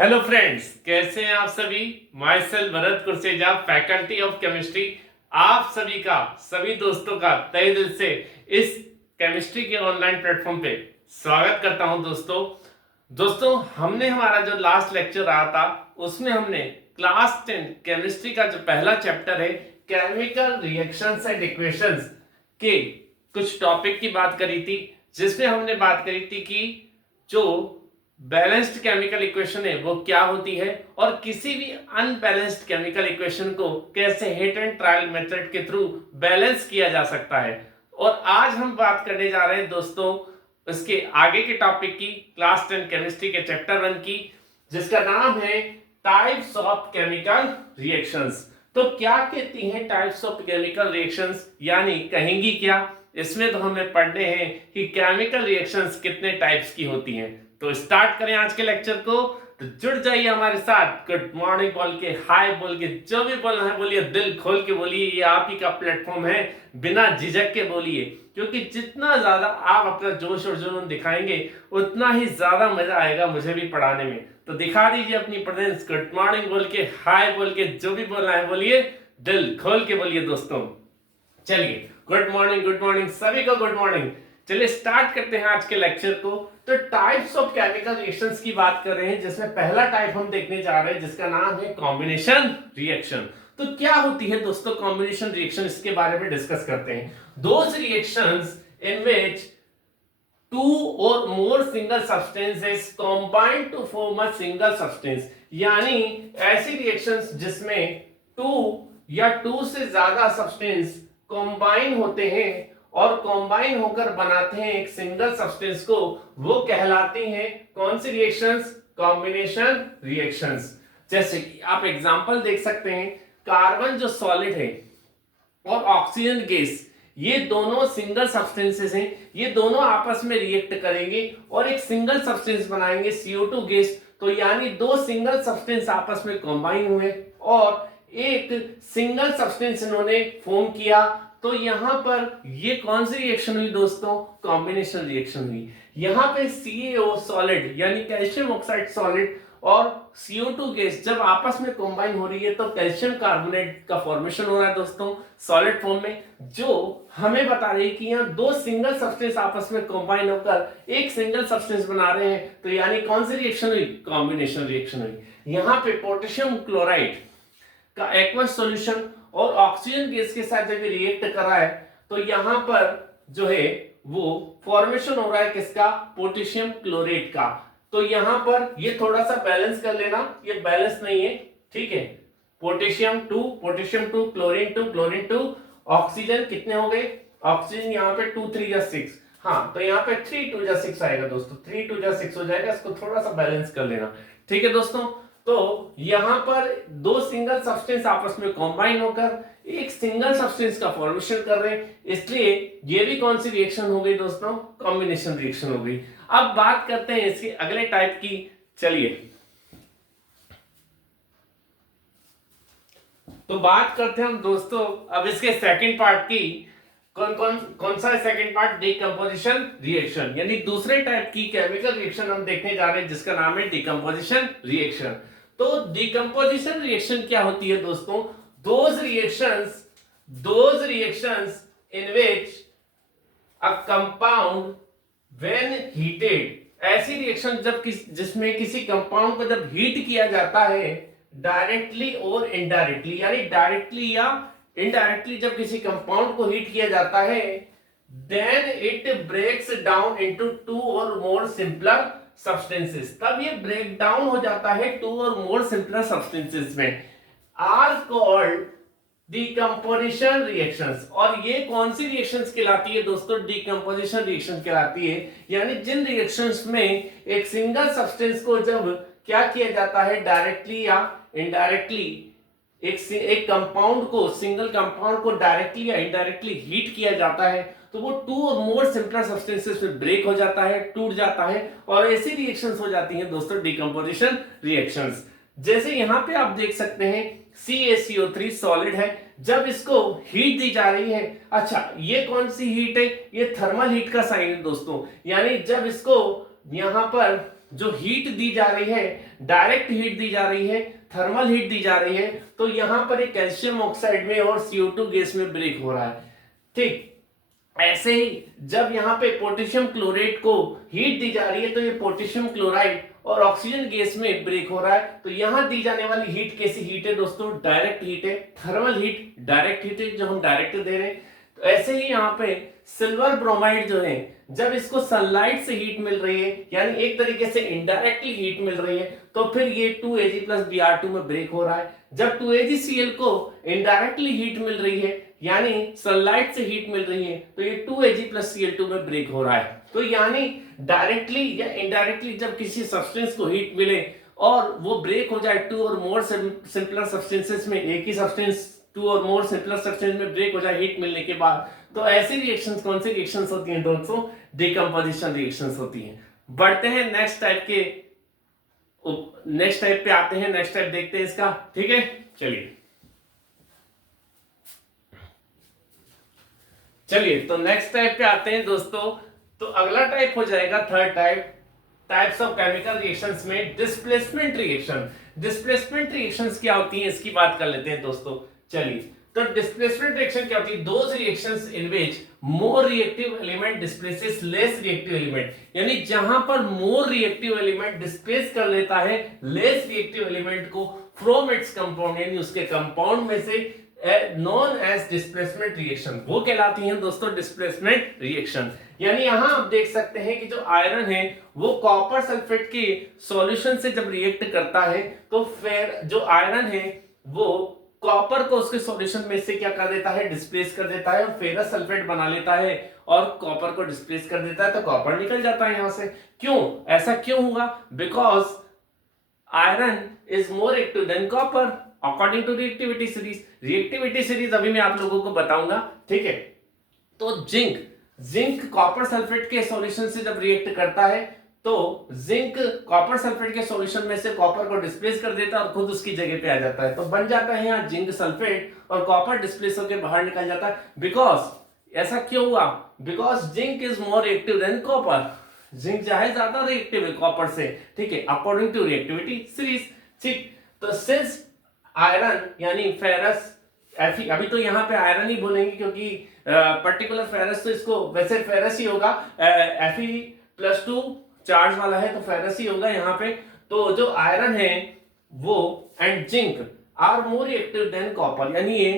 Hello friends, कैसे हैं आप सभी। Myself Bharat Kurseja, faculty of chemistry. आप सभी का, सभी दोस्तों का तहे दिल से इस केमिस्ट्री के ऑनलाइन प्लेटफॉर्म पे स्वागत करता हूं। दोस्तों हमने हमारा जो लास्ट लेक्चर रहा था उसमें हमने क्लास 10 केमिस्ट्री का जो पहला चैप्टर है केमिकल रिएक्शंस एंड इक्वेशंस के कुछ टॉपिक की बात करी थी, जिसमें हमने बात करी थी कि जो बैलेंस्ड केमिकल इक्वेशन है वो क्या होती है और किसी भी अनबैलेंस्ड केमिकल इक्वेशन को कैसे हिट एंड ट्रायल मेथड के थ्रू बैलेंस किया जा सकता है। और आज हम बात करने जा रहे हैं दोस्तों इसके आगे के टॉपिक की, क्लास 10 केमिस्ट्री के चैप्टर 1 की, जिसका नाम है टाइप्स ऑफ केमिकल रिएक्शंस। तो क्या कहती हैं टाइप्स ऑफ केमिकल रिएक्शंस, यानी कहेंगी क्या। इसमें तो हमें पढ़ने हैं कि केमिकल रिएक्शंस कितने टाइप्स की होती हैं। तो स्टार्ट करें आज के लेक्चर को। तो जुड़ जाइए हमारे साथ, गुड मॉर्निंग बोल के, हाय बोल के, जो भी बोलना है बोलिए, दिल खोल के बोलिए। ये आप ही का प्लेटफॉर्म है, बिना झिझक के बोलिए, क्योंकि जितना ज्यादा आप अपना जोश और जुनून दिखाएंगे उतना ही ज्यादा मजा आएगा मुझे भी पढ़ाने में। तो दिखा दीजिए अपनी प्रेजेंस, गुड मॉर्निंग बोल के, हाय बोल के, जो भी बोलना है बोलिए, दिल खोल के बोलिए दोस्तों। चलिए, गुड मॉर्निंग सभी को, गुड मॉर्निंग। चलिए स्टार्ट करते हैं आज के लेक्चर को। तो टाइप्स ऑफ केमिकल रिएक्शंस की बात कर रहे हैं, जिसमें पहला टाइप हम देखने जा रहे हैं जिसका नाम है कॉम्बिनेशन रिएक्शन। तो क्या होती है दोस्तों कॉम्बिनेशन रिएक्शन, इसके बारे में डिस्कस करते हैं। Those reactions in which two or more single substances combine to form a single substance, यानी ऐसी रिएक्शंस जिसमें टू या टू से ज्यादा सब्सटेंस कॉम्बाइन होते हैं और कॉम्बाइन होकर बनाते हैं एक सिंगल सब्सटेंस को, वो कहलाती हैं कौन सी रिएक्शंस, कॉम्बिनेशन रिएक्शंस। जैसे कि आप एग्जांपल देख सकते हैं, कार्बन जो सॉलिड है और ऑक्सीजन गैस, ये दोनों सिंगल सब्सटेंसेस हैं, ये दोनों आपस में रिएक्ट करेंगे और एक सिंगल सब्सटेंस बनाएंगे CO2 गैस। तो यानी दो सिंगल सब्सटेंस आपस में कंबाइन हुए और एक सिंगल सब्सटेंस इन्होंने फॉर्म किया। तो यहां पर ये कौन सी रिएक्शन हुई दोस्तों, कॉम्बिनेशन रिएक्शन हुई। यहां पे CaO सॉलिड यानी कैल्शियम ऑक्साइड सॉलिड और CO2 गैस जब आपस में कंबाइन हो रही है तो कैल्शियम कार्बोनेट का फॉर्मेशन हो रहा है दोस्तों सॉलिड फॉर्म में, जो हमें बता रही है कि यहाँ दो सिंगल सब्सटेंस आपस में कंबाइन होकर एक सिंगल सब्सटेंस बना रहे हैं। तो यानी कौन सी रिएक्शन हुई, कॉम्बिनेशन रिएक्शन हुई। यहाँ पे पोटेशियम क्लोराइड का एक्वस सॉल्यूशन और ऑक्सीजन गैस के साथ जब रिएक्ट कर रहा है तो यहाँ पर जो है वो फॉर्मेशन हो रहा है किसका, पोटेशियम क्लोरेट का। तो यहां पर ये थोड़ा सा बैलेंस कर लेना, ये बैलेंस नहीं है, ठीक है। पोटेशियम 2 क्लोरीन 2 ऑक्सीजन कितने हो गए, ऑक्सीजन यहाँ पे 2 3 या 6, हाँ तो यहाँ पे 3 2 या 6 आएगा दोस्तों, 3 2 या 6 हो जाएगा। इसको थोड़ा सा बैलेंस कर लेना, ठीक है दोस्तों। तो यहां पर दो सिंगल सब्सटेंस आपस में कंबाइन होकर एक सिंगल सब्सटेंस का फॉर्मेशन कर रहे हैं, इसलिए ये भी कौन सी रिएक्शन हो गई दोस्तों, कॉम्बिनेशन रिएक्शन हो गई। अब बात करते हैं इसके अगले टाइप की। चलिए तो बात करते हैं हम दोस्तों अब इसके सेकंड पार्ट की। कौन सा है सेकंड पार्ट, डिकम्पोजिशन रिएक्शन, यानी दूसरे टाइप की केमिकल रिएक्शन हम देखने जा रहे हैं जिसका नाम है डिकम्पोजिशन रिएक्शन। तो डिकम्पोजिशन रिएक्शन क्या होती है दोस्तों, those reactions in which a compound when heated, ऐसी रिएक्शन जब जिसमें किसी कंपाउंड को जब हीट किया जाता है डायरेक्टली और इनडायरेक्टली, यानी डायरेक्टली या इनडायरेक्टली जब किसी कंपाउंड को हीट किया जाता है, then it breaks down into two और मोर सिंपलर सब्सटेंसेस, तब ये ब्रेक डाउन हो जाता है टू और मोर सिंपलर सब्सटेंसेस में, आर कॉल्ड डिकम्पोजिशन रिएक्शंस। और ये कौन सी रिएक्शंस कहलाती है दोस्तों, डिकम्पोजिशन रिएक्शन कहलाती है। यानी जिन रिएक्शंस में एक सिंगल सब्सटेंस को जब क्या किया जाता है, डायरेक्टली या इनडायरेक्टली एक कंपाउंड को, सिंगल कंपाउंड को डायरेक्टली या इनडायरेक्टली हीट किया जाता है, तो वो टू और मोर सिंपलर सब्सटेंसेस में ब्रेक हो जाता है, टूट जाता है, और ऐसी रिएक्शंस हो जाती हैं दोस्तों डिकम्पोजिशन रिएक्शंस। जैसे यहां पे आप देख सकते हैं CaCO3 सॉलिड है, जब इसको हीट दी जा रही है, अच्छा ये कौन सी हीट है, ये थर्मल हीट का साइन है दोस्तों, यानी जब इसको यहां पर जो हीट दी जा रही है, डायरेक्ट हीट दी जा रही है, थर्मल हीट दी जा रही है, तो यहां पर एक कैल्शियम ऑक्साइड में और CO2 गैस में ब्रेक हो रहा है। ठीक ऐसे ही जब यहाँ पे पोटेशियम क्लोराइड को हीट दी जा रही है तो ये पोटेशियम क्लोराइड और ऑक्सीजन गैस में ब्रेक हो रहा है। तो यहां दी जाने वाली हीट कैसी हीट है दोस्तों? डायरेक्ट हीट है, थर्मल हीट, डायरेक्ट हीट है जो हम डायरेक्ट दे रहे हैं। तो ऐसे ही यहाँ पे सिल्वर ब्रोमाइड जो है, जब इसको सनलाइट से हीट मिल रही है, यानी एक तरीके से इनडायरेक्टली हीट मिल रही है, तो फिर ये 2Ag प्लस Br2 में ब्रेक हो रहा है। जब 2AgCl को इनडायरेक्टली हीट मिल रही है, यानी सनलाइट से हीट मिल रही है, तो ये 2Ag प्लस Cl2 में ब्रेक हो रहा है। तो यानी डायरेक्टली या इनडायरेक्टली जब किसी सब्सटेंस को हीट मिले और वो ब्रेक हो जाए टू और मोर सिंपलर सब्सटेंसेस में, एक ही सब्सटेंस टू और मोर सिंपलर सब्सटेंस में ब्रेक हो जाए हीट मिलने के बाद, तो ऐसी रिएक्शंस कौन सी रिएक्शंस होती हैं दोस्तों? डिकम्पोजिशन रिएक्शंस होती हैं। बढ़ते हैं नेक्स्ट टाइप पे आते हैं, नेक्स्ट टाइप देखते हैं इसका। ठीक है, चलिए तो नेक्स्ट टाइप पे आते हैं दोस्तों। तो अगला टाइप हो जाएगा third type, types of chemical reactions में डिस्प्लेसमेंट रिएक्शन। डिस्प्लेसमेंट रिएक्शंस क्या होती हैं इसकी बात कर लेते हैं दोस्तों। चलिए, तो डिस्प्लेसमेंट रिएक्शन क्या होती है? Those reactions in which more reactive element displaces less reactive element, यानी जहां पर मोर रिएक्टिव एलिमेंट डिस्प्लेस कर लेता है लेस रिएक्टिव एलिमेंट को फ्रॉम इट्स कंपाउंड, यानी उसके कंपाउंड में से, नॉन एज डिस्प्लेसमेंट रिएक्शन, वो कहलाती हैं दोस्तों डिस्प्लेसमेंट रिएक्शन। यानी यहां आप देख सकते हैं कि जो आयरन है वो कॉपर सल्फेट के सॉल्यूशन से जब रिएक्ट करता है, तो फिर जो आयरन है वो कॉपर को उसके सॉल्यूशन में से क्या कर देता है? डिस्प्लेस कर देता है और फेरस सल्फेट बना लेता है और कॉपर को डिस्प्लेस कर देता है, तो कॉपर निकल जाता है यहां से। क्यों ऐसा क्यों हुआ? Because iron is more active than copper according to reactivity series. Reactivity series अभी मैं आप लोगों को बताऊंगा। ठीक है, तो जिंक कॉपर सल्फेट के सॉल्यूशन से जब रिएक्ट करता है, तो जिंक कॉपर सल्फेट के सॉल्यूशन में से कॉपर को डिस्प्लेस कर देता है और खुद उसकी जगह पे आ जाता है, तो बन जाता है यहाँ जिंक सल्फेट और कॉपर डिस्प्लेस होकर बाहर निकल जाता है। बिकॉज ऐसा क्यों हुआ? Because zinc is more active than copper, zinc जो है ज्यादा रिएक्टिव है कॉपर से। ठीक है, अकॉर्डिंग टू रिएक्टिविटी सीरीज। ठीक, तो सिंस आयरन यानी फेरस, अभी तो यहाँ पे आयरन ही बोलेंगे क्योंकि पर्टिकुलर फेरस, तो इसको वैसे फेरस ही होगा, Fe+2 चार्ज वाला है तो फेरस ही होगा यहाँ पे। तो जो आयरन है वो and zinc are more reactive than copper, यानी ये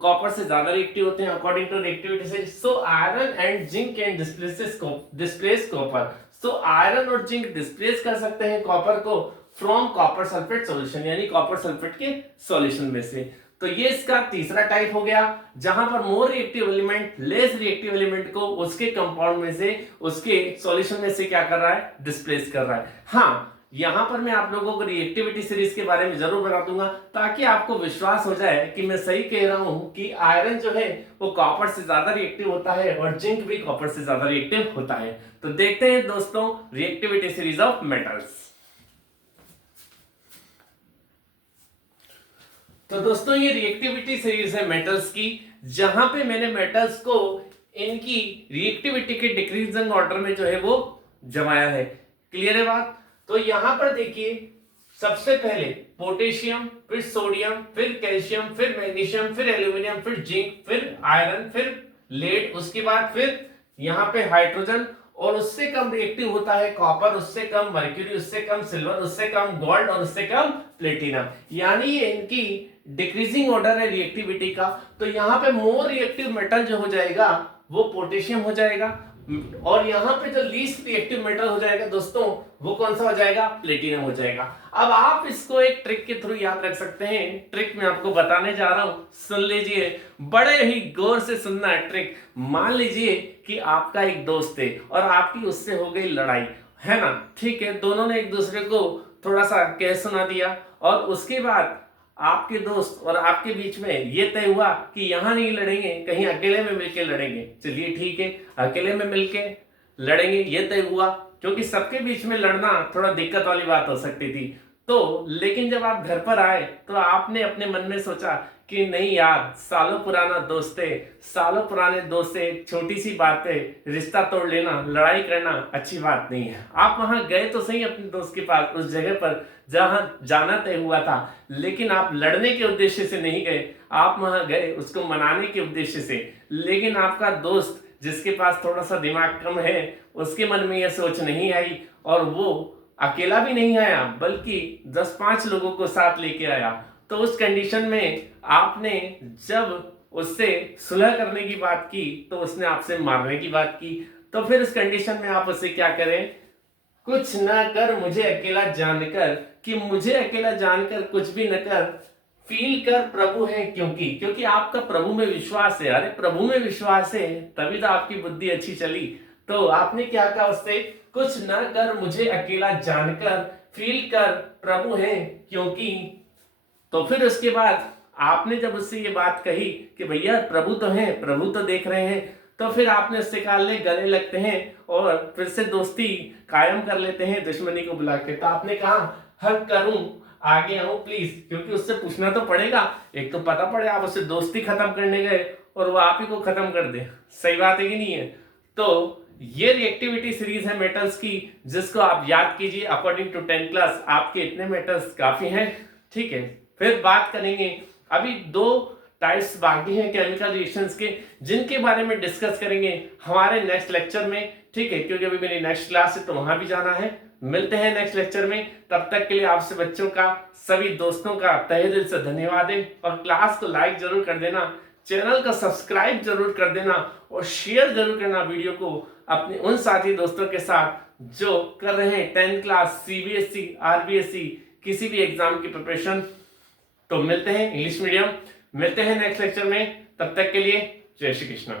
कॉपर से ज्यादा रिएक्टिव होते हैं अकॉर्डिंग टू रिएक्टिविटी से। So iron and zinc can displace copper. So iron और जिंक डिस्प्लेस कर सकते हैं कॉपर को फ्रॉम कॉपर सल्फेट सॉल्यूशन, यानी कॉपर सल्फेट के सॉल्यूशन में से। तो ये इसका तीसरा टाइप हो गया, जहां पर more reactive element less reactive element को उसके कंपाउंड में से, उसके सॉल्यूशन में से क्या कर रहा है? डिस्प्लेस कर रहा है। हाँ, यहां पर मैं आप लोगों को रिएक्टिविटी सीरीज के बारे में जरूर बता दूंगा ताकि आपको विश्वास हो जाए कि मैं सही कह रहा हूं कि आयरन जो है वो कॉपर से ज्यादा रिएक्टिव होता है और जिंक भी कॉपर से ज्यादा रिएक्टिव होता है। तो देखते हैं दोस्तों रिएक्टिविटी सीरीज ऑफ मेटल्स। तो दोस्तों ये रिएक्टिविटी सीरीज है मेटल्स की, जहां पे मैंने मेटल्स को इनकी रिएक्टिविटी के डिक्रीजिंग ऑर्डर में जो है वो जमाया है। क्लियर है बात? तो यहां पर देखिए, सबसे पहले पोटेशियम, फिर सोडियम, फिर कैल्शियम, फिर मैग्नीशियम, फिर एल्यूमिनियम, फिर जिंक, फिर आयरन, फिर लेड, उसके बाद फिर यहां पे हाइड्रोजन, और उससे कम रिएक्टिव होता है कॉपर, उससे कम मर्क्यूरी, उससे कम सिल्वर, उससे कम गोल्ड और उससे कम प्लेटिनम। यानी ये इनकी डिक्रीजिंग ऑर्डर है रिएक्टिविटी का। तो यहाँ पे मोर रिएक्टिव मेटल जो हो जाएगा वो पोटेशियम हो जाएगा, और यहाँ पे जो लीस्ट रिएक्टिव मेटल हो जाएगा दोस्तों वो कौन सा हो जाएगा? प्लेटिनम हो जाएगा। अब आप इसको एक ट्रिक के थ्रू याद रख सकते हैं। ट्रिक मैं आपको बताने जा रहा हूं, सुन लीजिए, बड़े ही गौर से सुनना है ट्रिक। मान लीजिए कि आपका एक दोस्त है और आपकी उससे हो गई लड़ाई, है ना? ठीक है, दोनों ने एक दूसरे को थोड़ा सा कह सुना दिया और उसके बाद आपके दोस्त और आपके बीच में ये तय हुआ कि यहां नहीं लड़ेंगे, कहीं अकेले में मिलकर लड़ेंगे। चलिए ठीक है, अकेले में मिलके लड़ेंगे, ये तय हुआ, क्योंकि सबके बीच में लड़ना थोड़ा दिक्कत वाली बात हो सकती थी। तो लेकिन जब आप घर पर आए तो आपने अपने मन में सोचा कि नहीं यार, सालों पुराना दोस्त है, सालों पुराने दोस्त से एक छोटी सी बात पे रिश्ता तोड़ लेना, लड़ाई करना अच्छी बात नहीं है। आप वहां गए तो सही अपने दोस्त के पास, उस जगह पर जहां जाना तय हुआ था, लेकिन आप लड़ने के उद्देश्य से नहीं गए, आप वहां गए उसको मनाने के उद्देश्य से। लेकिन आपका दोस्त जिसके पास थोड़ा सा दिमाग कम है, उसके मन में यह सोच नहीं आई और वो अकेला भी नहीं आया बल्कि 10-5 लोगों को साथ लेके आया। तो उस कंडीशन में आपने जब उससे सुलह करने की बात की तो उसने आपसे मारने की बात की। तो फिर इस कंडीशन में आप उससे क्या करें, कुछ न कर मुझे अकेला जानकर, कि मुझे अकेला जानकर कुछ भी न कर, फील कर प्रभु है क्योंकि, क्योंकि आपका प्रभु में विश्वास है। अरे प्रभु में विश्वास है तभी तो आपकी बुद्धि अच्छी चली। तो आपने क्या कहा उससे, कुछ न कर मुझे अकेला जानकर, फील कर प्रभु है क्योंकि। तो फिर उसके बाद आपने जब उससे ये बात कही कि भैया प्रभु तो हैं, प्रभु तो देख रहे हैं, तो फिर आपने उससे कहा ले गले लगते हैं और फिर से दोस्ती कायम कर लेते हैं दुश्मनी को बुला के। तो आपने कहा हक करूं, आगे आऊं प्लीज, क्योंकि उससे पूछना तो पड़ेगा, एक तो पता पड़े आप उससे दोस्ती खत्म करने गए और वो आप ही को खत्म कर दे। सही बात है कि नहीं है। तो ये रिएक्टिविटी सीरीज है मेटल्स की, जिसको आप याद कीजिए। अकॉर्डिंग टू 10th क्लास आपके इतने मेटल्स काफी हैं। ठीक है, फिर बात करेंगे, अभी 2 टाइप्स बाकी हैं केमिकल रिएक्शंस के, जिनके बारे में डिस्कस करेंगे हमारे नेक्स्ट लेक्चर में। ठीक है, क्योंकि अभी मेरी नेक्स्ट क्लास है तो वहां भी जाना है। मिलते हैं नेक्स्ट लेक्चर में, तब तक के लिए आपसे बच्चों का, सभी दोस्तों का तहे दिल से धन्यवाद है। और क्लास को लाइक जरूर कर देना, चैनल को सब्सक्राइब जरूर कर देना और शेयर जरूर करना वीडियो को अपने उन साथी दोस्तों के साथ जो कर रहे हैं 10th क्लास, CBSE, RBSE, किसी भी एग्जाम की प्रिपरेशन। तो मिलते हैं इंग्लिश मीडियम, मिलते हैं नेक्स्ट लेक्चर में, तब तक के लिए जय श्री कृष्ण।